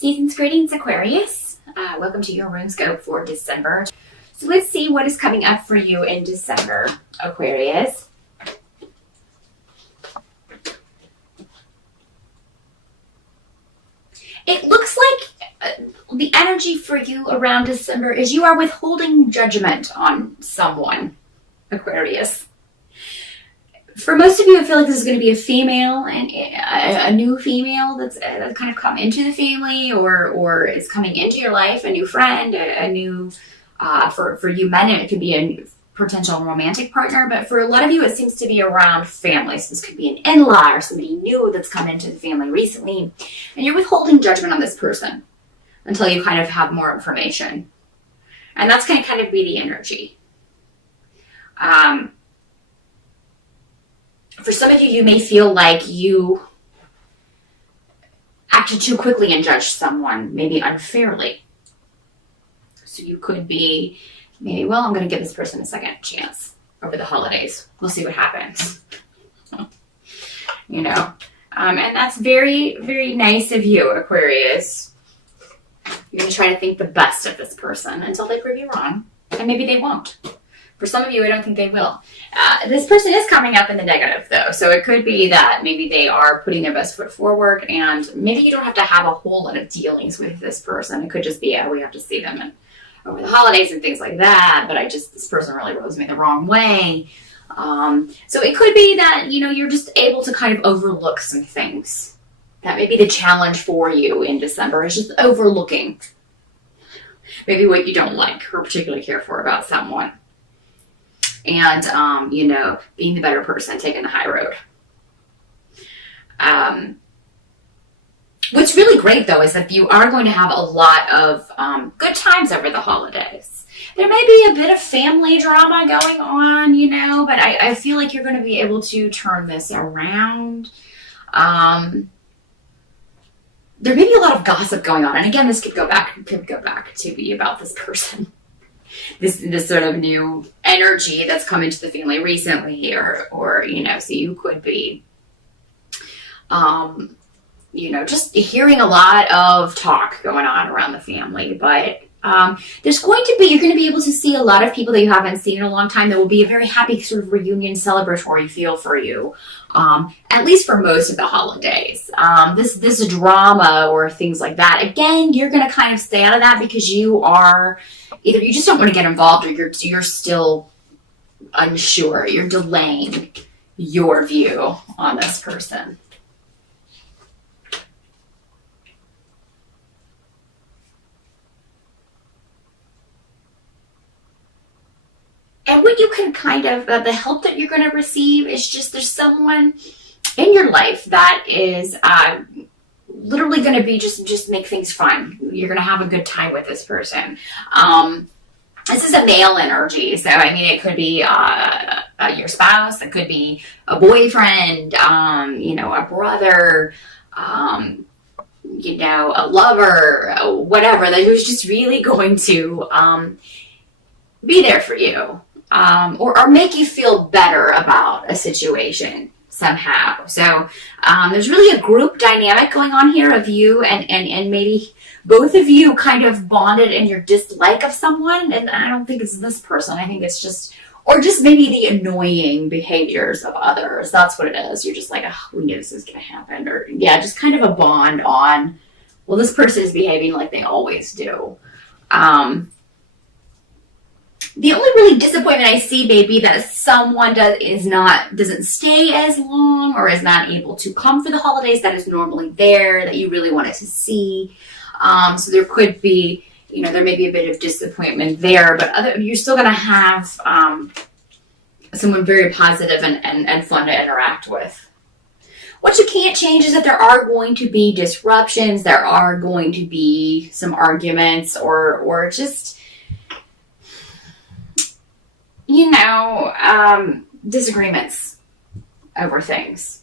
Season's greetings, Aquarius. Welcome to your RuneScope for December. So let's see what is coming up for you in December, Aquarius. It looks like the energy for you around December is you are withholding judgment on someone, Aquarius. For most of you, I feel like this is going to be a female and a new female that's kind of come into the family or is coming into your life, a new friend, a new, for you men, it could be a potential romantic partner, but for a lot of you, it seems to be around family. So this could be an in-law or somebody new that's come into the family recently, and you're withholding judgment on this person until you kind of have more information. And that's going to kind of be the energy. For some of you, you may feel like you acted too quickly and judged someone, maybe unfairly. So you could be maybe, well, I'm going to give this person a second chance over the holidays. We'll see what happens. You know, and that's very, very nice of you, Aquarius. You're going to try to think the best of this person until they prove you wrong, and maybe they won't. For some of you, I don't think they will. This person is coming up in the negative, though. So it could be that maybe they are putting their best foot forward, and maybe you don't have to have a whole lot of dealings with this person. It could just be, yeah, we have to see them over the holidays and things like that, but this person really rubs me the wrong way. So it could be that, you know, you're just able to kind of overlook some things. That may be the challenge for you in December, is just overlooking maybe what you don't like or particularly care for about someone. And, you know, being the better person, taking the high road. What's really great, though, is that you are going to have a lot of good times over the holidays. There may be a bit of family drama going on, you know, but I feel like you're going to be able to turn this around. There may be a lot of gossip going on. And again, this could go back to be about this person. This sort of new energy that's come into the family recently, or you know, so you could be, you know, just hearing a lot of talk going on around the family. But you're going to be able to see a lot of people that you haven't seen in a long time. That will be a very happy sort of reunion, celebratory feel for you, at least for most of the holidays. This drama or things like that, again, you're going to kind of stay out of that because you are either you just don't want to get involved, or you're still unsure. You're delaying your view on this person. And what you can kind of, the help that you're going to receive is just there's someone in your life that is literally going to be just make things fun. You're going to have a good time with this person. This is a male energy. So, I mean, it could be your spouse. It could be a boyfriend, you know, a brother, you know, a lover, whatever, that who's just really going to be there for you. Or make you feel better about a situation somehow. So there's really a group dynamic going on here of you and maybe both of you kind of bonded in your dislike of someone. And I don't think it's this person. I think it's just, or just maybe the annoying behaviors of others. That's what it is. You're just like, oh, we knew this was going to happen. Or yeah, just kind of a bond on, well, this person is behaving like they always do. The only really disappointment I see may be that someone doesn't stay as long or is not able to come for the holidays that is normally there, that you really wanted to see. So there could be, you know, there may be a bit of disappointment there, but you're still going to have someone very positive and fun to interact with. What you can't change is that there are going to be disruptions, there are going to be some arguments or just, you know, disagreements over things.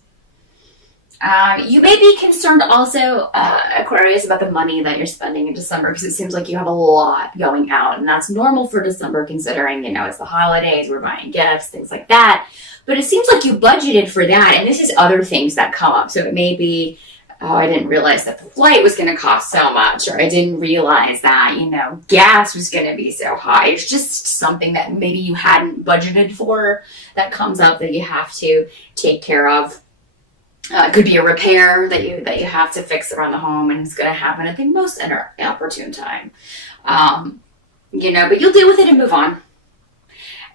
You may be concerned also, Aquarius, about the money that you're spending in December, because it seems like you have a lot going out, and that's normal for December considering, you know, it's the holidays, we're buying gifts, things like that. But it seems like you budgeted for that, and this is other things that come up. So it may be oh, I didn't realize that the flight was going to cost so much, or I didn't realize that, gas was going to be so high. It's just something that maybe you hadn't budgeted for that comes up that you have to take care of. It could be a repair that you have to fix around the home, and it's going to happen at the most opportune time. But you'll deal with it and move on.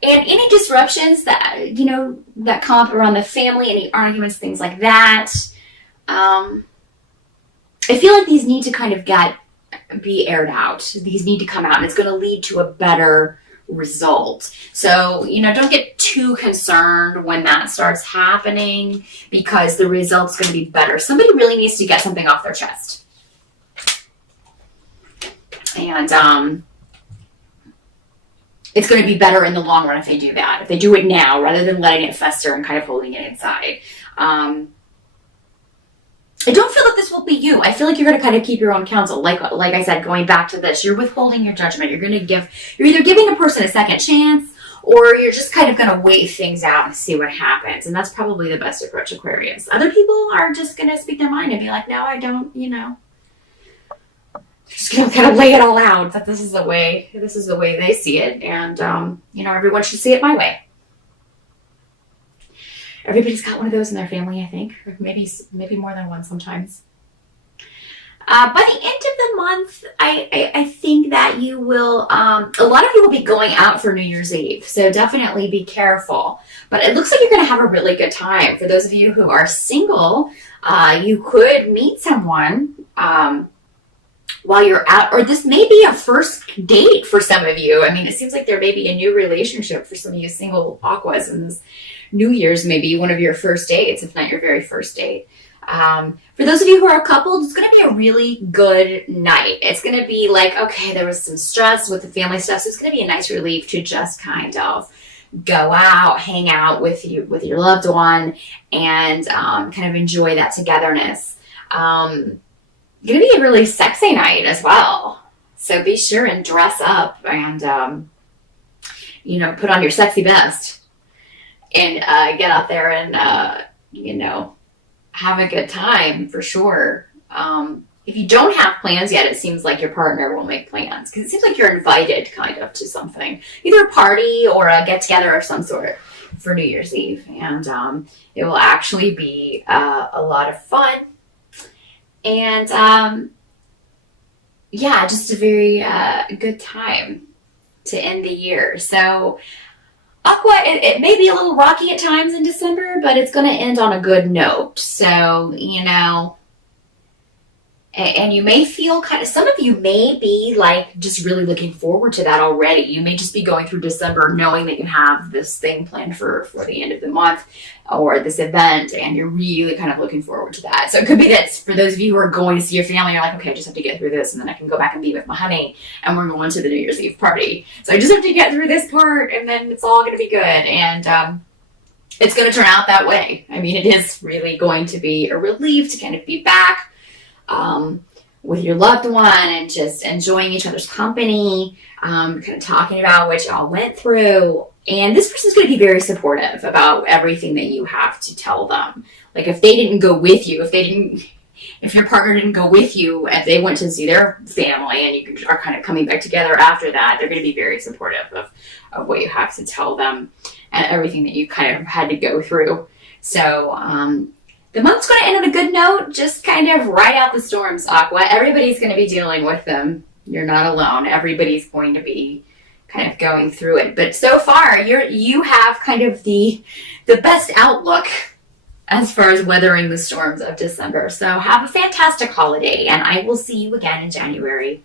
And any disruptions that, that come up around the family, any arguments, things like that, I feel like these need to kind of be aired out. These need to come out, and it's going to lead to a better result. So, don't get too concerned when that starts happening, because the result's going to be better. Somebody really needs to get something off their chest. And it's going to be better in the long run if they do that. If they do it now, rather than letting it fester and kind of holding it inside. I don't feel that this will be you. I feel like you're going to kind of keep your own counsel. Like I said, going back to this, you're withholding your judgment. You're either giving a person a second chance, or you're just kind of going to wait things out and see what happens. And that's probably the best approach, Aquarius. Other people are just going to speak their mind and be like, no, I don't, just going to kind of lay it all out that this is the way they see it. And, everyone should see it my way. Everybody's got one of those in their family, I think, or maybe more than one sometimes. By the end of the month, I think that you will, a lot of you will be going out for New Year's Eve, so definitely be careful. But it looks like you're going to have a really good time. For those of you who are single, you could meet someone while you're out, or this may be a first date for some of you. I mean, it seems like there may be a new relationship for some of you single Aquas, and this New Year's may be one of your first dates, if not your very first date. For those of you who are coupled, it's going to be a really good night. It's going to be like, okay, there was some stress with the family stuff, so it's going to be a nice relief to just kind of go out, hang out with your loved one, and kind of enjoy that togetherness. Going to be a really sexy night as well. So be sure and dress up and, put on your sexy best and get out there and, have a good time for sure. If you don't have plans yet, it seems like your partner will make plans, because it seems like you're invited kind of to something, either a party or a get together of some sort for New Year's Eve. And it will actually be a lot of fun. And just a very good time to end the year. So Aqua, it may be a little rocky at times in December, but it's going to end on a good note. So, and you may feel some of you may be like just really looking forward to that already. You may just be going through December knowing that you have this thing planned for the end of the month, or this event, and you're really kind of looking forward to that. So it could be that for those of you who are going to see your family, you're like, okay, I just have to get through this, and then I can go back and be with my honey, and we're going to the New Year's Eve party. So I just have to get through this part, and then it's all going to be good. And it's going to turn out that way. I mean, it is really going to be a relief to kind of be back with your loved one and just enjoying each other's company, kind of talking about what y'all went through. And this person's going to be very supportive about everything that you have to tell them. Like if they didn't go with you, if your partner didn't go with you and they went to see their family and you are kind of coming back together after that, they're going to be very supportive of what you have to tell them and everything that you kind of had to go through. So, the month's going to end on a good note. Just kind of ride out the storms, Aqua. Everybody's going to be dealing with them. You're not alone. Everybody's going to be kind of going through it. But so far, you have kind of the best outlook as far as weathering the storms of December. So have a fantastic holiday, and I will see you again in January.